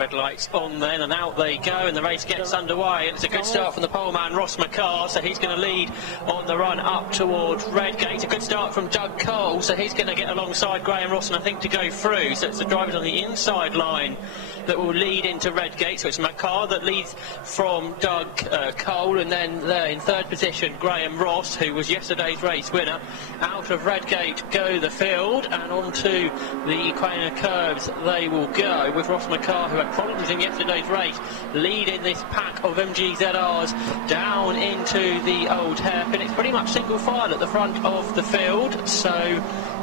Red lights on then, and out they go, and the race gets underway. And it's a good start from the poleman Ross McCarr, so he's going to lead on the run up towards Redgate. A good start from Doug Cole, so he's going to get alongside Graham Ross and I think to go through. So it's the drivers on the inside line that will lead into Redgate. So it's McCarr that leads from Doug Cole, and then there in third position Graham Ross, who was yesterday's race winner. Out of Redgate go the field, and onto the Quainer curves they will go, with Ross McCarr, who had problems in yesterday's race, leading this pack of MGZRs down into the old hairpin. It's pretty much single file at the front of the field, so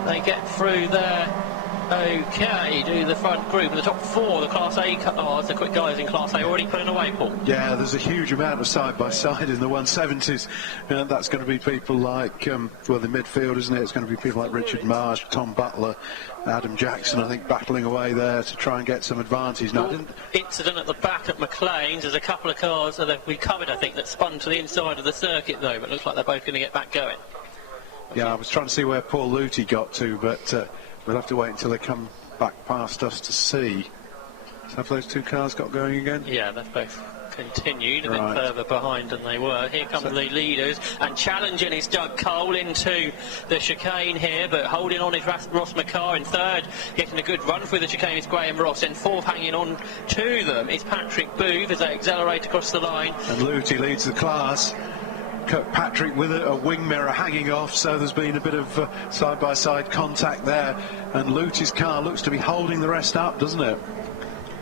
they get through there okay, do the front group. And the top four, the Class A cars, the quick guys in Class A, already putting away, Paul. Yeah, there's a huge amount of side-by-side in the 170s. That's going to be people like, well, the midfield, isn't it? It's going to be people like Richard Marsh, Tom Butler, Adam Jackson, I think, battling away there to try and get some advantage. Now, incident at the back at McLean's. There's a couple of cars that we covered, I think, that spun to the inside of the circuit, though, but it looks like they're both going to get back going. Yeah, I was trying to see where Paul Luty got to, but we'll have to wait until they come back past us to see. So have those two cars got going again? Yeah, they've both continued a bit further behind than they were. Here come the leaders, and challenging is Doug Cole into the chicane here, but holding on is Ross McCarr in third, getting a good run through the chicane is Graham Ross, and fourth hanging on to them is Patrick Booth as they accelerate across the line. And Luty leads the class. Kirkpatrick with a wing mirror hanging off, so there's been a bit of side-by-side contact there, and Luty's car looks to be holding the rest up, doesn't it?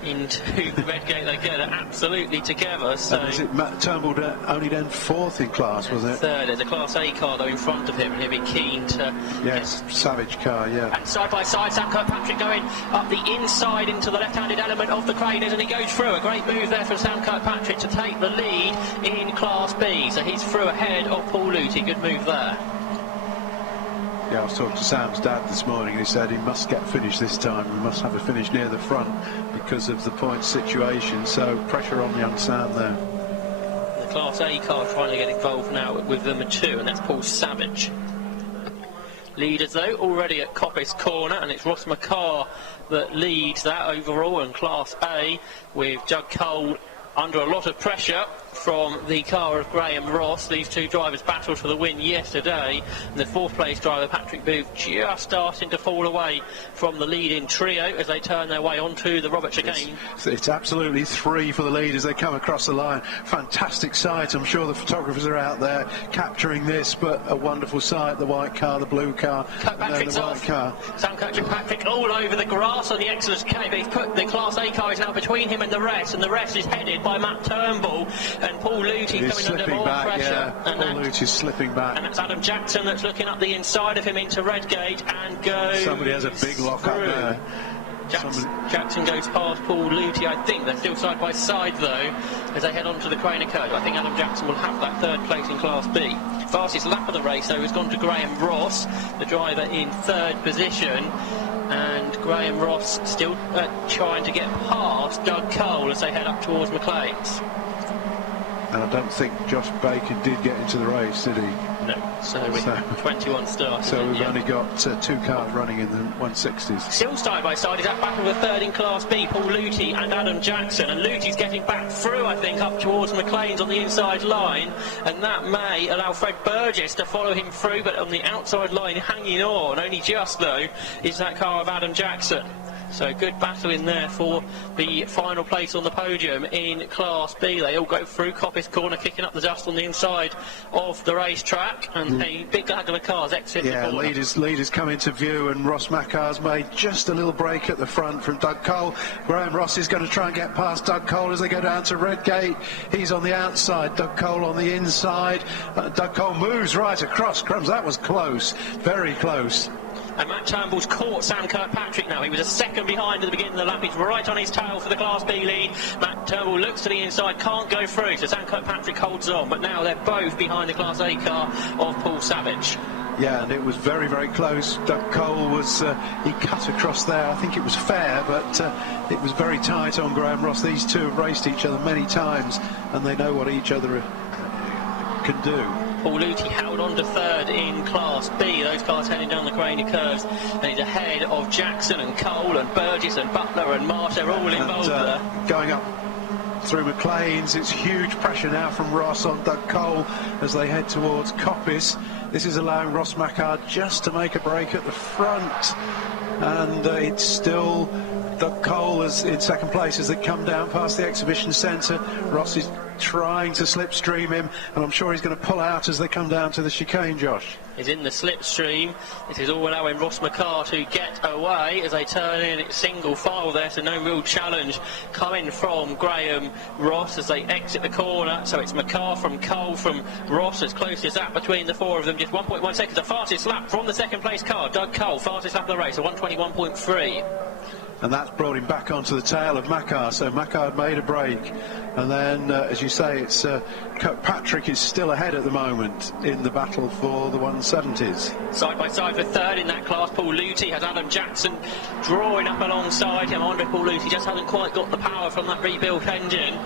Into Redgate they get absolutely together. So and is it Matt Turnbull only then fourth in class, was it? Third. There's a Class A car though in front of him, and he'll be keen to... Yes, Savage car, yeah. And side by side, Sam Kirkpatrick going up the inside into the left-handed element of the Craners, and he goes through. A great move there from Sam Kirkpatrick to take the lead in Class B. So he's through ahead of Paul Luty. Good move there. Yeah, I was talking to Sam's dad this morning, and he said he must get finished this time. We must have a finish near the front because of the point situation, so pressure on young Sam there. The Class A car trying to get involved now with number 2, and that's Paul Savage. Leaders though already at Coppice Corner, and it's Ross McCarr that leads that overall in Class A, with Doug Cole under a lot of pressure from the car of Graham Ross. These two drivers battled for the win yesterday, and the fourth place driver Patrick Booth just starting to fall away from the leading trio as they turn their way onto the Robert chicane. It's absolutely 3 for the lead as they come across the line. Fantastic sight. I'm sure the photographers are out there capturing this, but a wonderful sight. The white car, the blue car, and then the white car. Sam Kirkpatrick all over the grass on the Exodus chicane, but he's put the Class A car is now between him and the rest is headed by Matt Turnbull, and Paul Luty coming under more pressure. Yeah. And Paul Luty's slipping back. And that's Adam Jackson that's looking up the inside of him into Redgate and goes. Somebody has a big lock up there. Jackson goes past Paul Luty. I think they're still side by side though as they head on to the Craner curve. I think Adam Jackson will have that third place in Class B. Fastest lap of the race though has gone to Graham Ross, the driver in third position. And Graham Ross still trying to get past Doug Cole as they head up towards McLean's. And I don't think Josh Baker did get into the race, did he? No, so 21 starts. So we've only got 2 cars running in the 160s. Still side by side is that battle of third in Class B, Paul Luty and Adam Jackson, and Luty's getting back through, I think, up towards McLean's on the inside line, and that may allow Fred Burgess to follow him through, but on the outside line hanging on, only just though, is that car of Adam Jackson. So good battle in there for the final place on the podium in Class B. They all go through Coppice Corner, kicking up the dust on the inside of the racetrack, and a big gaggle of cars exit the corner. Leaders come into view, and Ross McCarr's made just a little break at the front from Doug Cole. Graham Ross is going to try and get past Doug Cole as they go down to Redgate. He's on the outside, Doug Cole on the inside. Doug Cole moves right across. Crumbs, that was close, very close. And Matt Turnbull's caught Sam Kirkpatrick now. He was a second behind at the beginning of the lap. He's right on his tail for the Class B lead. Matt Turnbull looks to the inside, can't go through, so Sam Kirkpatrick holds on. But now they're both behind the Class A car of Paul Savage. Yeah, and it was very, very close. Doug Cole was, he cut across there. I think it was fair, but it was very tight on Graham Ross. These two have raced each other many times, and they know what each other can do. Paul Luty held on to third in Class B. Those cars heading down the grainy curves, and he's ahead of Jackson and Cole and Burgess and Butler and Marsh. They're all involved there. Going up through McLean's, it's huge pressure now from Ross on Doug Cole as they head towards Coppice. This is allowing Ross Mackard just to make a break at the front, and it's still Doug Cole is in second place as they come down past the exhibition centre. Ross is trying to slipstream him, and I'm sure he's going to pull out as they come down to the chicane, Josh. He's in the slipstream. This is all allowing Ross McCart to get away as they turn in single file there, so no real challenge coming from Graham Ross as they exit the corner. So it's McCart from Cole from Ross, as close as that between the four of them. Just 1.1 seconds. The fastest lap from the second place car, Doug Cole, fastest lap of the race, a 1:21.3. And that's brought him back onto the tail of Mackard, so Mackard made a break. And then, as you say, it's Kirkpatrick is still ahead at the moment in the battle for the 170s. Side by side for third in that class, Paul Luty has Adam Jackson drawing up alongside him. Andre Paul Luty just hasn't quite got the power from that rebuilt engine.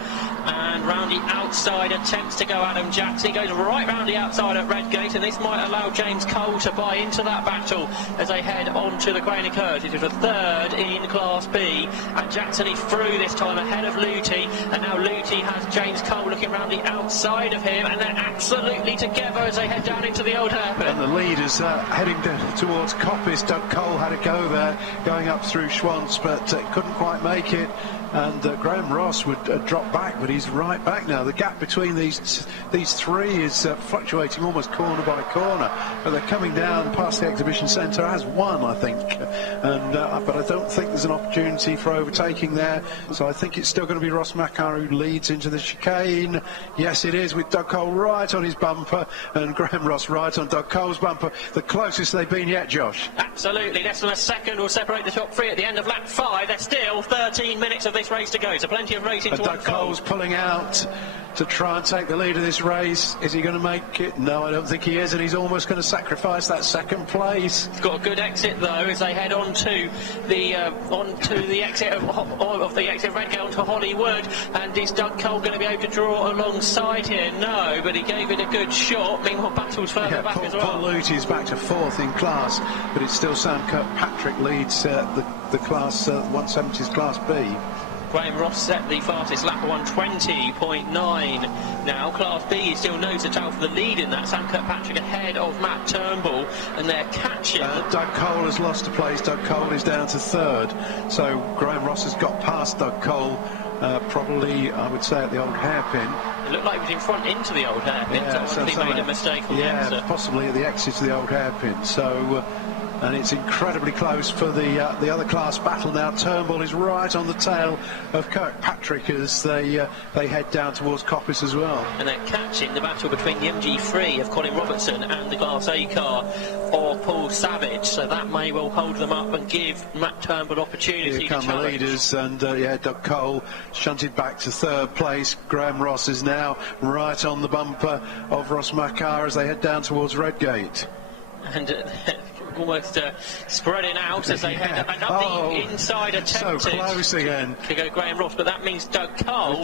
And round the outside attempts to go Adam Jackson. He goes right round the outside at Redgate, and this might allow James Cole to buy into that battle as they head on to the grainy curves. It is a third in Class B, and Jackson is through this time ahead of Luty, and now Luty has James Cole looking round the outside of him, and they're absolutely together as they head down into the old hairpin. And the lead is heading towards Coppice. Doug Cole had a go there, going up through Schwantz, but couldn't quite make it. And Graham Ross would drop back, but he's right back now. The gap between these three is fluctuating almost corner by corner, but they're coming down past the exhibition centre as one, I think. And but I don't think there's an opportunity for overtaking there. So I think it's still going to be Ross Mackar who leads into the chicane. Yes, it is, with Doug Cole right on his bumper and Graham Ross right on Doug Cole's bumper. The closest they've been yet, Josh. Absolutely, less than a second will separate the top three at the end of lap 5. There's still 13 minutes of this race to go, so plenty of racing to unfold. Doug Cole's pulling out to try and take the lead of this race. Is he going to make it? No, I don't think he is, and he's almost going to sacrifice that second place. He's got a good exit though as they head on to the exit of the exit of Redgate onto Hollywood. And is Doug Cole going to be able to draw alongside here? No, but he gave it a good shot. Meanwhile, Battle's further back as well. Paul Luty is back to fourth in class, but it's still Sam Kirkpatrick leads the class 170s Class B. Graham Ross set the fastest lap of 1:20.9. Now Class B still knows the tail for the lead in that. Sam Kirkpatrick ahead of Matt Turnbull, and they're catching. Doug Cole has lost a place. Doug Cole is down to third, so Graham Ross has got past Doug Cole. Probably, I would say, at the old hairpin. It looked like he was in front into the old hairpin, so he made a mistake on the exit. Possibly at the exit to the old hairpin. So. And it's incredibly close for the other class battle now. Turnbull is right on the tail of Kirkpatrick as they head down towards Coppice as well. And they're catching the battle between the MG3 of Colin Robertson and the Class A car of Paul Savage. So that may well hold them up and give Matt Turnbull opportunity. Here come the leaders, and Doug Cole shunted back to third place. Graham Ross is now right on the bumper of Ross Mackar as they head down towards Redgate. And almost spreading out as they head up, and up the inside attempted so close again to go Graham Ross, but that means Doug Cole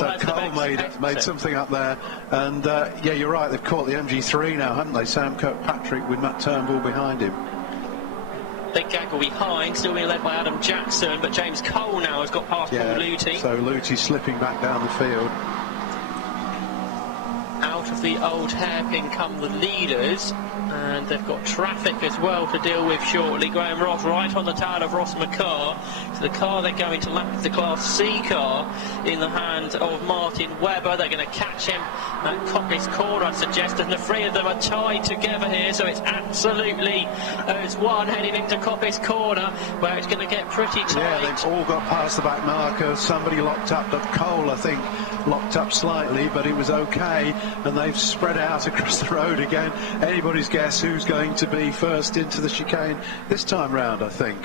made something up there. And yeah, you're right, they've caught the MG3 now, haven't they? Sam Kirkpatrick with Matt Turnbull behind him. Big gaggle behind, still being led by Adam Jackson, but James Cole now has got past Paul Luty. So Luty's slipping back down the field. Out of the old hairpin come the leaders, and they've got traffic as well to deal with shortly. Graham Ross right on the tail of Ross McCar. So the car they're going to lap is the Class C car in the hands of Martin Webber. They're going to catch him at Coppice corner, I suggest, and the three of them are tied together here, so it's absolutely as one heading into Coppice corner, where it's going to get pretty tight. Yeah, they've all got past the back marker. Somebody locked up, Doug Cole, I think, locked up slightly, but it was okay, and they've spread out across the road again. Anybody's guess who's going to be first into the chicane this time round, I think.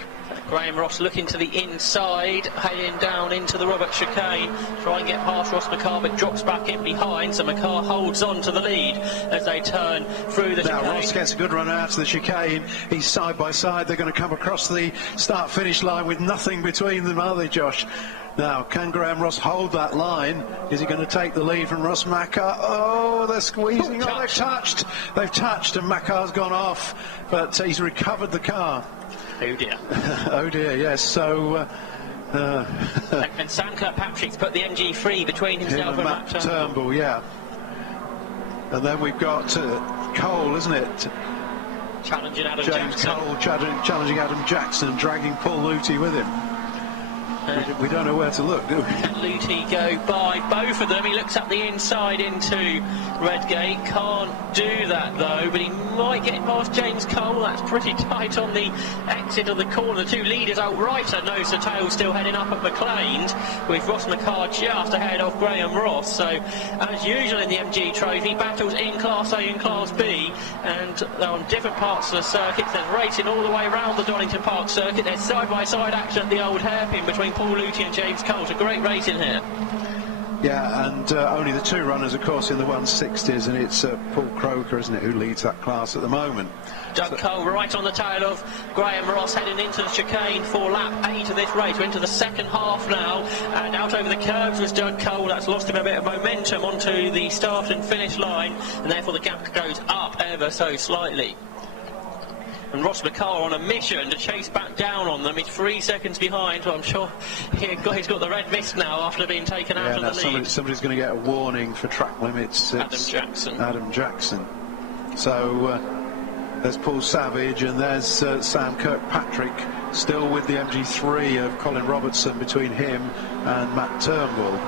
Graham Ross looking to the inside, heading down into the Robert chicane, try and get past Ross McCar, but drops back in behind, so McCar holds on to the lead as they turn through the chicane. Now Ross gets a good run out of the chicane. He's side by side. They're going to come across the start-finish line with nothing between them, are they, Josh? Now, can Graham Ross hold that line? Is he going to take the lead from Ross Macar? Oh, they're squeezing. Oh, they've touched. They've touched, and Macar's gone off, but he's recovered the car. Oh dear. Oh dear, yes. So. And Sam Kirkpatrick's put the MG3 between himself and Matt Turnbull, yeah. And then we've got Cole, isn't it? Challenging Adam James Jackson. Cole challenging Adam Jackson, dragging Paul Lutey with him. We don't know where to look, do we? Can Lutey go by both of them? He looks up the inside into Redgate. Can't do that though, but he might get past James Cole. That's pretty tight on the exit of the corner. The two leaders outright are nose to tail, still heading up at McLean's, with Ross Macar just ahead of Graham Ross. So, as usual in the MG Trophy, battles in Class A and Class B, and they're on different parts of the circuit. There's racing all the way around the Donington Park circuit. There's side-by-side action at the old hairpin between Paul Lutey and James Cole. It's a great race in here. Yeah, and only the two runners, of course, in the 160s, and it's Paul Croker, isn't it, who leads that class at the moment. Doug Cole right on the tail of Graham Ross, heading into the chicane for lap 8 of this race. We're into the second half now, and out over the curbs was Doug Cole. That's lost him a bit of momentum onto the start and finish line, and therefore the gap goes up ever so slightly. And Ross Macar on a mission to chase back down on them. He's 3 seconds behind, so I'm sure he's got the red mist now after being taken out of the lead. Somebody's going to get a warning for track limits. Adam Jackson. So there's Paul Savage, and there's Sam Kirkpatrick, still with the MG3 of Colin Robertson between him and Matt Turnbull.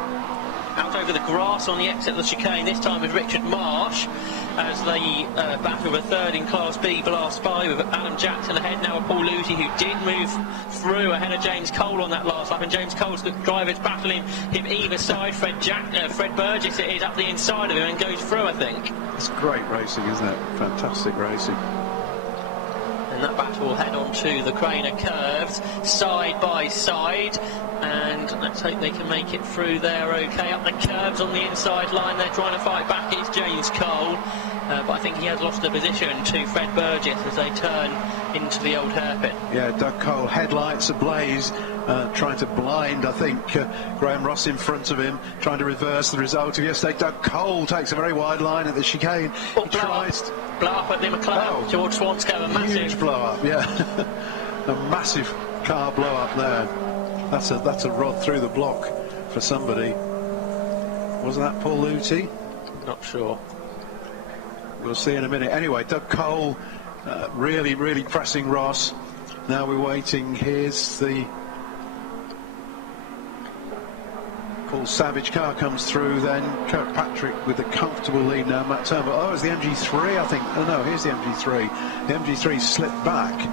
Out over the grass on the exit of the chicane, this time with Richard Marsh, as they battle with a third in Class B blast by, with Adam Jackson ahead now of Paul Lutey, who did move through ahead of James Cole on that last lap, and James Cole's the drivers battling him either side. Fred Burgess it is up the inside of him and goes through, I think. It's great racing, isn't it? Fantastic racing. And that battle will head on to the Craner curves, side by side, and let's hope they can make it through there okay. Up the curves on the inside line, they're trying to fight back. It's James Cole, but I think he has lost the position to Fred Burgess as they turn into the old hairpin. Yeah, Doug Cole, headlights ablaze, trying to blind, I think, Graham Ross in front of him, trying to reverse the result of yesterday. Doug Cole takes a very wide line at the chicane. He tries to blow up at the McLaren. George Swanscoe, a massive... Huge blow up, yeah. A massive car blow up there. That's a rod through the block for somebody. Wasn't that Paul Lutey? Not sure. We'll see in a minute. Anyway, Doug Cole really pressing Ross. Now we're waiting. Here's the Paul Savage car comes through, then Kirkpatrick with a comfortable lead now. Matt Turnbull. Oh, it's the MG3, I think. Oh no, here's the MG3. The MG3 slipped back.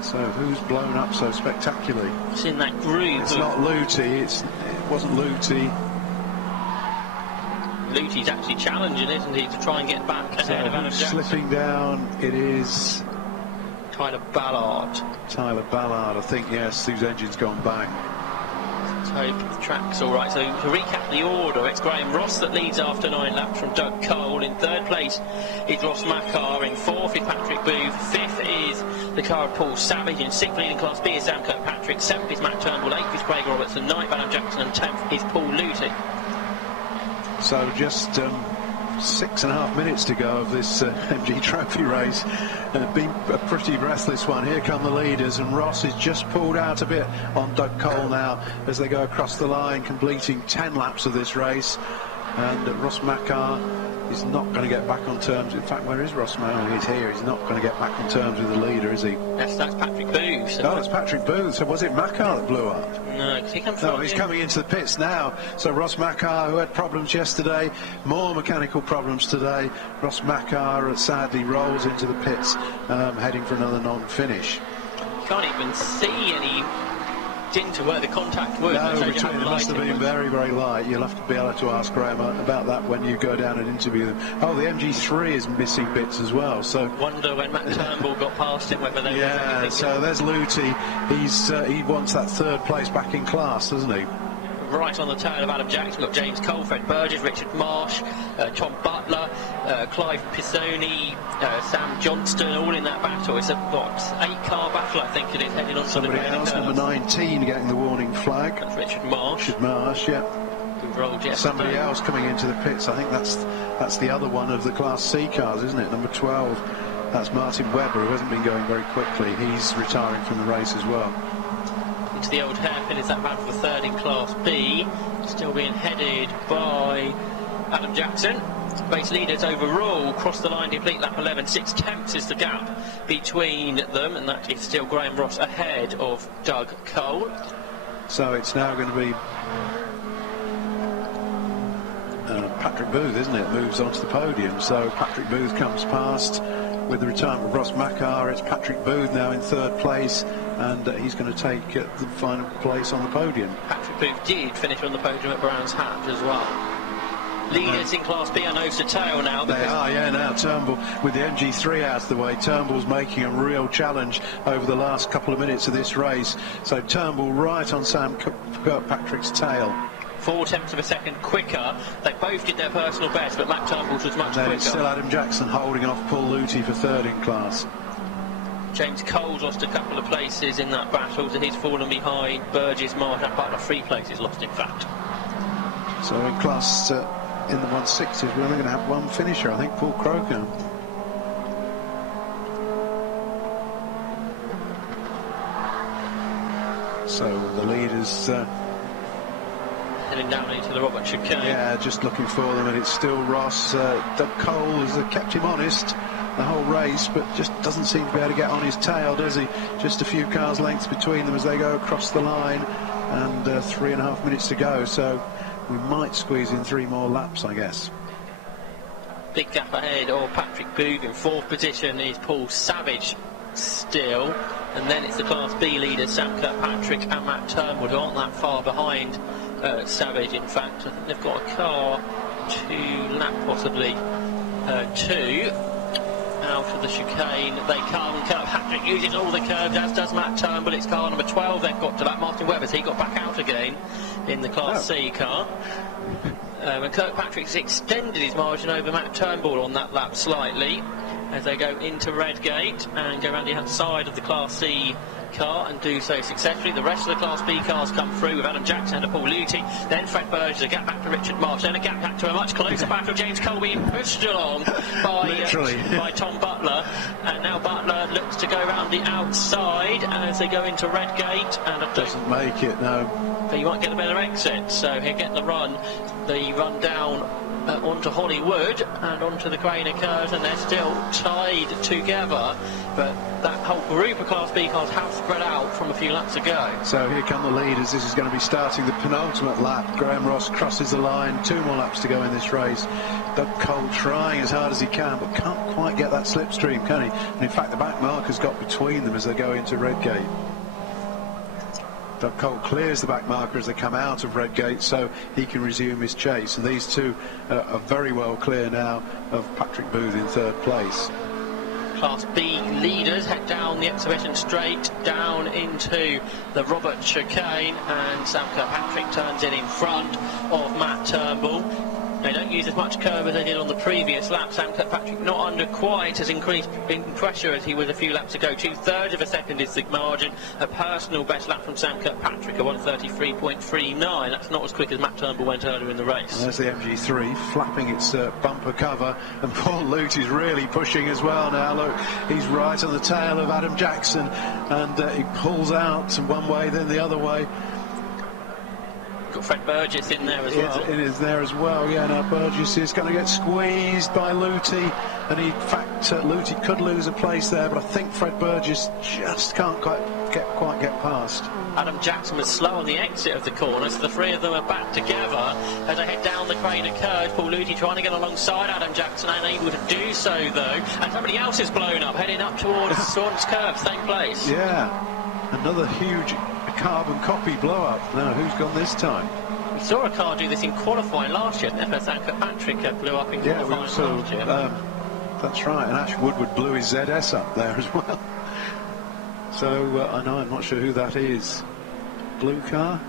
So who's blown up so spectacularly? It's in that groove. It's not Lutey. It wasn't Lutey. Lutey's actually challenging, isn't he, to try and get back ahead of Adam Jackson. Slipping down, it is Tyler Ballard. Tyler Ballard, I think, yes, whose engine's gone bang. Let's hope the track's all right. So to recap the order, it's Graham Ross that leads after 9 laps from Doug Cole. In third place is Ross Macar. In fourth is Patrick Booth. Fifth is the car of Paul Savage. In sixth leading Class B is Sam Kirkpatrick. Seventh is Matt Turnbull. Eighth is Craig Robertson. Ninth Adam Jackson. And 10th is Paul Lutey. So just 6.5 minutes to go of this MG Trophy race. Been a pretty breathless one. Here come the leaders, and Ross is just pulled out a bit on Doug Cole now as they go across the line, completing 10 laps of this race. And Ross Macar is not going to get back on terms. In fact, where is Ross Macar? He's here. He's not going to get back on terms with the leader, is he? Yes, that's Patrick Booth. So it's Patrick Booth. So was it Macar that blew up? No, because he comes No, he's coming into the pits now. So Ross Macar, who had problems yesterday, more mechanical problems today. Ross Macar sadly rolls into the pits, heading for another non-finish. You can't even see any dint to where the contact was. No, between them must have been very light. You'll have to be able to ask Graham about that when you go down and interview them. Oh, the MG3 is missing bits as well. So wonder when Matt Turnbull got past him whether there was anything. So there's Lutey. He wants that third place back in class, doesn't he? right on the tail of Adam Jackson. We've got James Cole, Fred Burgess, Richard Marsh, Tom Butler, Clive Pisoni, Sam Johnston, all in that battle. It's a 8-car battle, I think it is, heading on to somebody the else, number 19, getting the warning flag. That's Richard Marsh. Richard Marsh, yeah. Somebody else coming into the pits. I think that's the other one of the Class C cars, isn't it? Number 12. That's Martin Webber, who hasn't been going very quickly. He's retiring from the race as well. Into the old hairpin is that battle for third in Class B. Still being headed by Adam Jackson. Base leaders overall cross the line, complete lap 11. 6/10 is the gap between them, and that is still Graham Ross ahead of Doug Cole. So it's now going to be Patrick Booth, isn't it? Moves onto the podium. So Patrick Booth comes past with the retirement of Ross Macar. It's Patrick Booth now in third place, and he's going to take the final place on the podium. Patrick Booth did finish on the podium at Brands Hatch as well. Leaders in Class B are nose to tail now. They are, yeah, now Turnbull, with the MG3 out of the way, Turnbull's making a real challenge over the last couple of minutes of this race. So Turnbull right on Sam Kirkpatrick's tail. 0.4 of a second quicker. They both did their personal best, but Matt Turnbull's was much quicker. It's still Adam Jackson holding off Paul Luthi for third in class. James Cole's lost a couple of places in that battle, so he's fallen behind Burgess, Marsh, and Butler. 3 places lost, in fact. So in class in the 160s, we're only going to have one finisher, I think, Paul Croker. So the leaders heading down into the Robert chicane. Yeah, just looking for them, and it's still Ross. Doug Cole has kept him honest the whole race, but just doesn't seem to be able to get on his tail, does he? Just a few cars lengths between them as they go across the line, and 3.5 minutes to go, so we might squeeze in 3 more laps, I guess. Big gap ahead of Patrick Booth. In 4th position is Paul Savage still, and then it's the Class B leaders Sam Kirkpatrick and Matt Turnbull, who aren't that far behind Savage. In fact, I think they've got a car to lap, possibly 2 out of the chicane. They come. Kirkpatrick uses all the curves, as does Matt Turnbull. It's car number 12 they've got to lap. Martin Webbers, he got back out again in the Class C car. And Kirkpatrick's extended his margin over Matt Turnbull on that lap slightly as they go into Redgate and go around the outside of the Class C car and do so successfully. The rest of the Class B cars come through with Adam Jackson and Paul Luthi, then Fred Burgess, a gap back to Richard Marsh, then a gap back to a much closer battle of James Cole being pushed along by Tom Butler, and now Butler looks to go around the outside as they go into Redgate, and doesn't make it, no. But he might get a better exit, so he'll get the run down onto Hollywood and onto the Craner curves, and they're still tied together, but that whole group of Class B cars have spread out from a few laps ago. So here come the leaders. This is going to be starting the penultimate lap. Graham Ross crosses the line. 2 more laps to go in this race. Doug Cole trying as hard as he can, but can't quite get that slipstream, can he? And in fact, the back marker's got between them as they go into Redgate. Doug Cole clears the back marker as they come out of Redgate, so he can resume his chase. And these two are very well clear now of Patrick Booth in 3rd place. Class B leaders head down the exhibition straight down into the Robert chicane, and Sam Kirkpatrick turns in front of Matt Turnbull. They don't use as much curve as they did on the previous lap. Sam Kirkpatrick not under quite as increased in pressure as he was a few laps ago. 2/3 of a second is the margin. A personal best lap from Sam Kirkpatrick, a 1:33.39. That's not as quick as Matt Turnbull went earlier in the race. And there's the MG3 flapping its bumper cover, and Paul Luthi is really pushing as well now. Look, he's right on the tail of Adam Jackson, and he pulls out one way then the other way. Got Fred Burgess in there as well. It is there as well, yeah. Now Burgess is going to get squeezed by Luthi, and in fact Luthi could lose a place there, but I think Fred Burgess just can't quite get past. Adam Jackson was slow on the exit of the corner, so the 3 of them are back together as they head down the Craner curve. Paul Luthi trying to get alongside Adam Jackson, unable to do so though, and somebody else is blown up, heading up towards Swans Curve, same place. Yeah, another huge carbon copy blow up. Now who's gone this time? We saw a car do this in qualifying last year. Sam Kirkpatrick blew up in qualifying last year. That's right, and Ash Woodward blew his ZS up there as well. So I know, I'm not sure who that is. Blue car?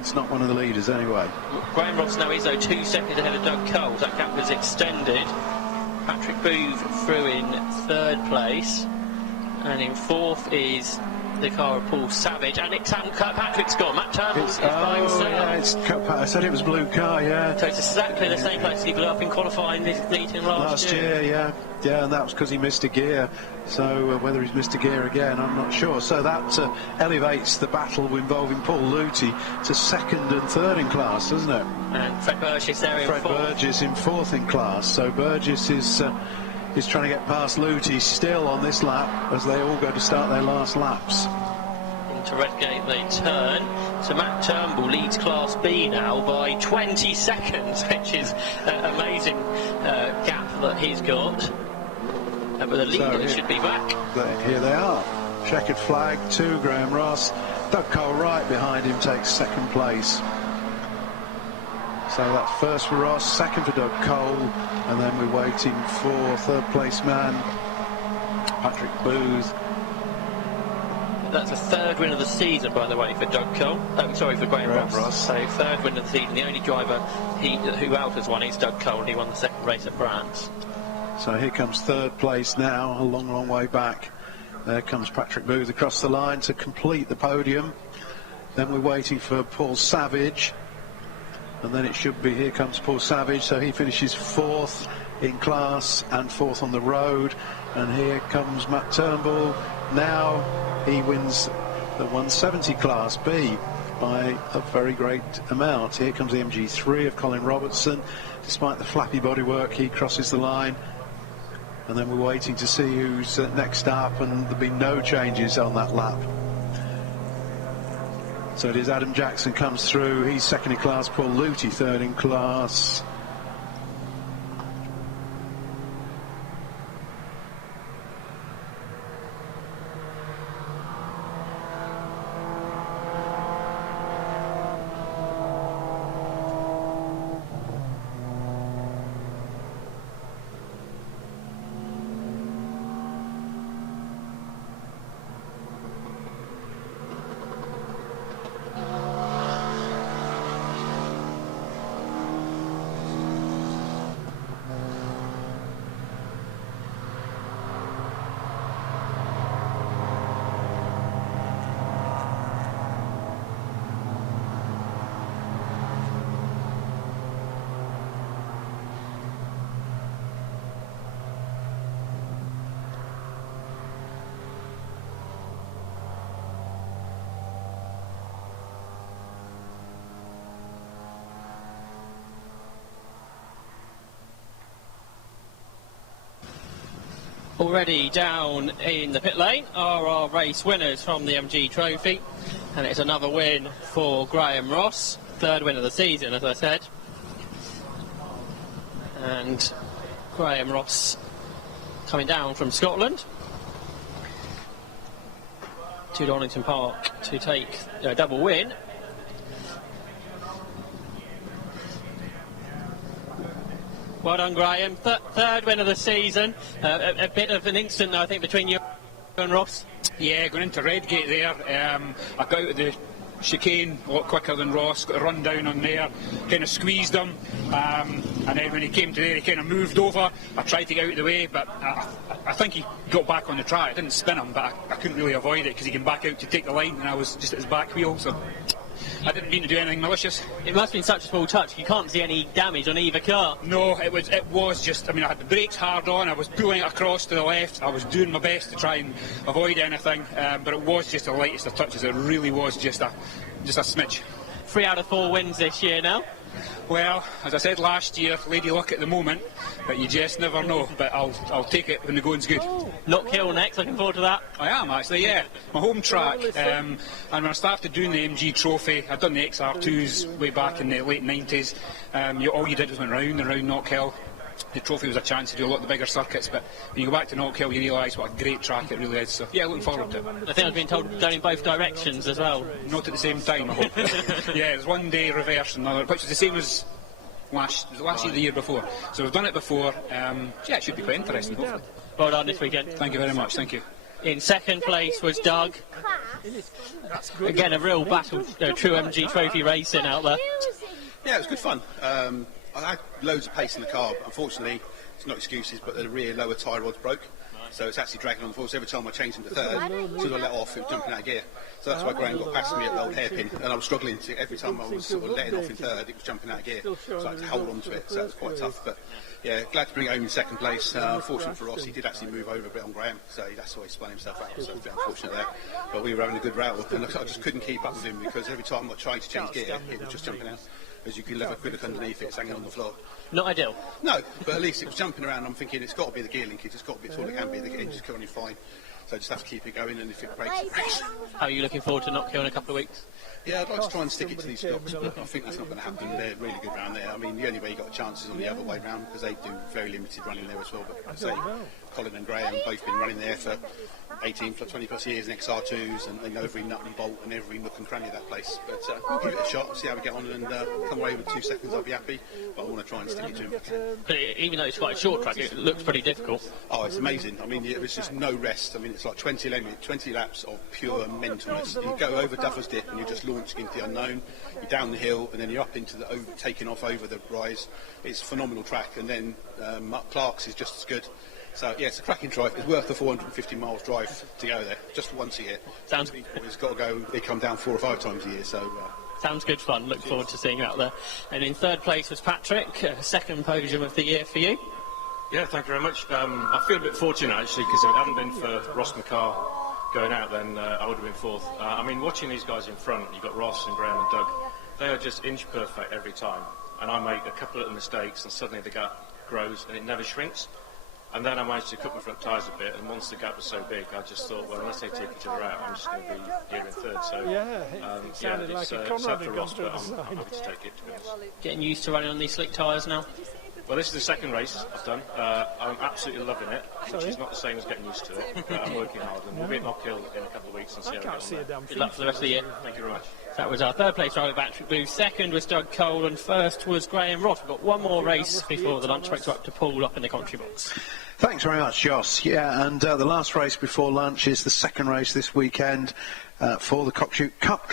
It's not one of the leaders anyway. Graham Ross now is, though, 2 seconds ahead of Doug Cole. That gap was extended. Patrick Booth through in 3rd place. And in 4th is the car of Paul Savage. And it's Patrick's gone. Matt Turnbull is by himself. Yeah, I said it was blue car, yeah. So it's exactly the same place he blew up in qualifying this meeting last year. Yeah. Yeah, and that was because he missed a gear. So whether he's missed a gear again, I'm not sure. So that elevates the battle involving Paul Luty to 2nd and 3rd in class, doesn't it? And Fred Burgess there in 4th. Fred Burgess in 4th in class. So Burgess is trying to get past Luty still on this lap as they all go to start their last laps. Into Redgate they turn. So Matt Turnbull leads Class B now by 20 seconds, which is an amazing gap that he's got. But the leader should be back. Here they are. Checkered flag to Graham Ross. Doug Cole right behind him takes 2nd place. So that's 1st for Ross, 2nd for Doug Cole, and then we're waiting for 3rd place man, Patrick Booth. That's the 3rd win of the season, by the way, for Doug Cole. Oh, sorry, for Graham Ross. So 3rd win of the season. The only driver who out has won is Doug Cole. He won the 2nd race at Brands. So here comes 3rd place now, a long way back. There comes Patrick Booth across the line to complete the podium. Then we're waiting for Paul Savage. And then it should be, here comes Paul Savage, so he finishes 4th in class and 4th on the road. And here comes Matt Turnbull. Now he wins the 170 Class B by a very great amount. Here comes the MG3 of Colin Robertson. Despite the flappy bodywork, he crosses the line. And then we're waiting to see who's next up, and there'll be no changes on that lap. So it is Adam Jackson comes through. He's 2nd in class. Paul Luty 3rd in class. Already down in the pit lane are our race winners from the MG Trophy, and it's another win for Graham Ross, 3rd win of the season, as I said. And Graham Ross coming down from Scotland to Donington Park to take a double win. Well done, Graham. 3rd win of the season. A bit of an instant, I think, between you and Ross. Yeah, going into Redgate there. I got out of the chicane a lot quicker than Ross, got a run down on there, kind of squeezed him, and then when he came to there he kind of moved over. I tried to get out of the way, but I think he got back on the track. I didn't spin him, but I couldn't really avoid it because he came back out to take the line and I was just at his back wheel, so I didn't mean to do anything malicious. It must have been such a small touch, you can't see any damage on either car. No, it was just, I mean, I had the brakes hard on, I was pulling it across to the left, I was doing my best to try and avoid anything, but it was just the lightest of touches. It really was just a smidge. 3 out of 4 wins this year now. Well, as I said last year, lady luck at the moment, but you just never know. But I'll take it when the going's good. Knock Hill next, looking forward to that. I am actually, yeah. My home track, and when I started doing the MG Trophy, I'd done the XR2s way back in the late 90s. All you did was went round and round Knock Hill. The Trophy was a chance to do a lot of the bigger circuits, but when you go back to Knock Hill you realise what a great track it really is. So yeah, looking forward to it. I think I've been told going in both directions as well. Not at the same time, I hope. Yeah, there's one day reverse and another, which is the same as last year, the year before. So we've done it before. Yeah, it should be quite interesting, hopefully. Well done this weekend. Thank you very much, thank you. In second place was Doug. Again, a real battle, true MG Trophy racing out there. Yeah, it was good fun. I had loads of pace in the car. Unfortunately, it's not excuses, but the rear lower tyre rods broke. So it's actually dragging on the force. Every time I changed into third, as soon as I let off, it was jumping out of gear. So that's why Graham got past me at the old hairpin, and I was struggling to, every time I was sort of letting off in third, it was jumping out of gear. So I had to hold on to it, so it was quite tough. But yeah, glad to bring it home in second place. Fortunate for Ross, he did actually move over a bit on Graham, so that's why he spun himself out. So a bit unfortunate there. But we were having a good route, and I just couldn't keep up with him because every time I tried to change gear, it was just jumping out. As you can lever look underneath it, it's hanging on the floor. Not ideal. No, but at least it was jumping around. I'm thinking it's got to be the gear linkage, it's got to be, it's all it can be. The engine's currently fine, so I just have to keep it going, and if it breaks, it breaks. How are you looking forward to Knock Hill in a couple of weeks? Yeah, I'd like to try and stick it to these stocks, but I think that's not going to happen. They're really good round there. I mean, the only way you got a chance is on the other way round because they do very limited running there as well. But I say, Colin and Graham have both been running there for 18 plus 20 plus years in XR2s, and they know every nut and bolt and every nook and cranny of that place. But we'll give it a shot, see how we get on, and come away with 2 seconds, I'll be happy. But I want to try and stick it to him if I can. But even though it's quite a short track, it looks pretty difficult. Oh, it's amazing. I mean, it was just no rest. I mean, it's like 20 laps of pure mentalness. You go over Duffer's Dip and you're just launching into the unknown. You're down the hill and then you're up into the taking off over the rise. It's a phenomenal track. And then Clark's is just as good. So yeah, it's a cracking drive. It's worth the 450 miles drive to go there, just once a year. Sounds. It's got to go. They come down 4 or 5 times a year. So. Sounds good fun. Look forward to seeing you out there. And in third place was Patrick, second podium of the year for you. Yeah, thank you very much. I feel a bit fortunate actually because if it hadn't been for Ross McCarr going out, then I would have been fourth. I mean, watching these guys in front, you've got Ross and Graham and Doug. They are just inch perfect every time. And I make a couple of mistakes, and suddenly the gap grows and it never shrinks. And then I managed to cut my front tyres a bit, and once the gap was so big, I just thought, well, unless they take each other out, I'm just going to be here in third. So, it sounded like a Conrad had gone to the side. I'm happy to take it, to be honest. Getting used to running on these slick tyres now? Well, this is the second race I've done. I'm absolutely loving it, which is not the same as getting used to it. I'm working hard, and we'll be at Knock Hill in a couple of weeks and see how we get on. Good luck for the rest of the year. Thank you very much. That was our third place driver, Patrick Booth. Second was Doug Cole, and first was Graham Ross. We've got one more race before the lunch break. We're up to Paul up in the commentary box. Thanks very much, Joss. Yeah, and the last race before lunch is the second race this weekend for the Cockshoot Cup.